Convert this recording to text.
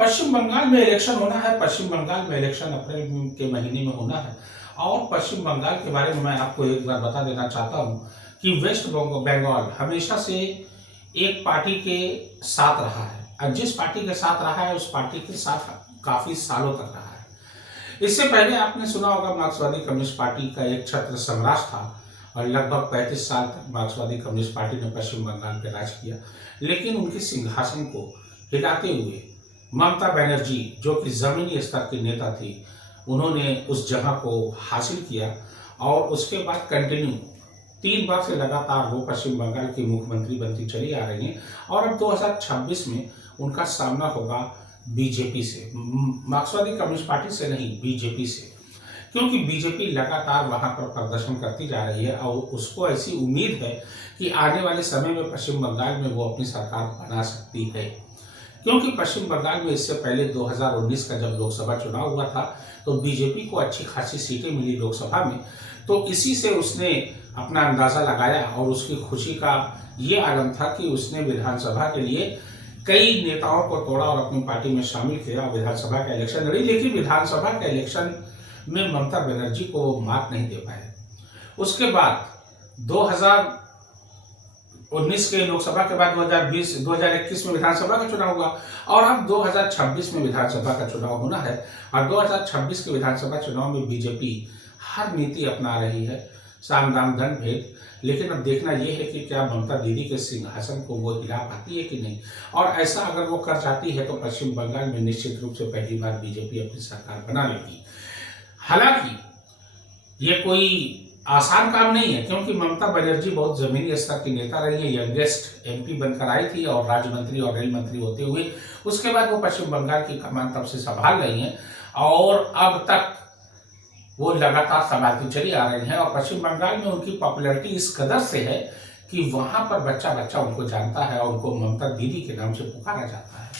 पश्चिम बंगाल में इलेक्शन होना है। पश्चिम बंगाल में इलेक्शन अप्रैल के महीने में होना है। और पश्चिम बंगाल के बारे में मैं आपको एक बार बता देना चाहता हूं कि वेस्ट बंगाल हमेशा से एक पार्टी के साथ रहा है, और जिस पार्टी के साथ रहा है उस पार्टी के साथ काफी सालों तक रहा है। इससे पहले आपने सुना होगा मार्क्सवादी कम्युनिस्ट पार्टी का एक छत्र सम्राट था, और लगभग 35 साल तक मार्क्सवादी कम्युनिस्ट पार्टी ने पश्चिम बंगाल पर राज किया। लेकिन उनके सिंहासन को हिलाते हुए ममता बनर्जी, जो कि जमीनी स्तर की नेता थी, उन्होंने उस जगह को हासिल किया, और उसके बाद कंटिन्यू 3 बार से लगातार वो पश्चिम बंगाल की मुख्यमंत्री बनती चली आ रही हैं। और अब 2026 में उनका सामना होगा बीजेपी से, मार्क्सवादी कम्युनिस्ट पार्टी से नहीं, बीजेपी से, क्योंकि बीजेपी लगातार वहां पर प्रदर्शन करती जा रही है, और उसको ऐसी उम्मीद है कि आने वाले समय में पश्चिम बंगाल में वो अपनी सरकार बना सकती है। क्योंकि पश्चिम बंगाल में इससे पहले 2019 का जब लोकसभा चुनाव हुआ था तो बीजेपी को अच्छी खासी सीटें मिली लोकसभा में, तो इसी से उसने अपना अंदाज़ा लगाया, और उसकी खुशी का ये आलम था कि उसने विधानसभा के लिए कई नेताओं को तोड़ा और अपनी पार्टी में शामिल किया, विधानसभा का इलेक्शन लड़ी। लेकिन विधानसभा का इलेक्शन में ममता बनर्जी को वो मात नहीं दे पाए। उसके बाद 2019 के लोकसभा के बाद 2021 में विधानसभा का चुनाव हुआ, और अब 2026 में विधानसभा का चुनाव होना है। और 2026 के विधानसभा चुनाव में बीजेपी हर नीति अपना रही है, साम दाम दंड भेद। लेकिन अब देखना यह है कि क्या ममता दीदी के सिंहासन को वो हिला पाती है कि नहीं, और ऐसा अगर वो कर जाती है तो पश्चिम बंगाल में निश्चित रूप से पहली बार बीजेपी अपनी सरकार बना लेगी। हालांकि ये कोई आसान काम नहीं है, क्योंकि ममता बनर्जी बहुत जमीनी स्तर की नेता रही है, यंगेस्ट एमपी बनकर आई थी, और राज्य मंत्री और रेल मंत्री होते हुए उसके बाद वो पश्चिम बंगाल की कमान तब से संभाल रही हैं, और अब तक वो लगातार संभालती चली आ रही हैं। और पश्चिम बंगाल में उनकी पॉपुलैरिटी इस कदर से है कि वहां पर बच्चा बच्चा उनको जानता है, और उनको ममता दीदी के नाम से पुकारा जाता है।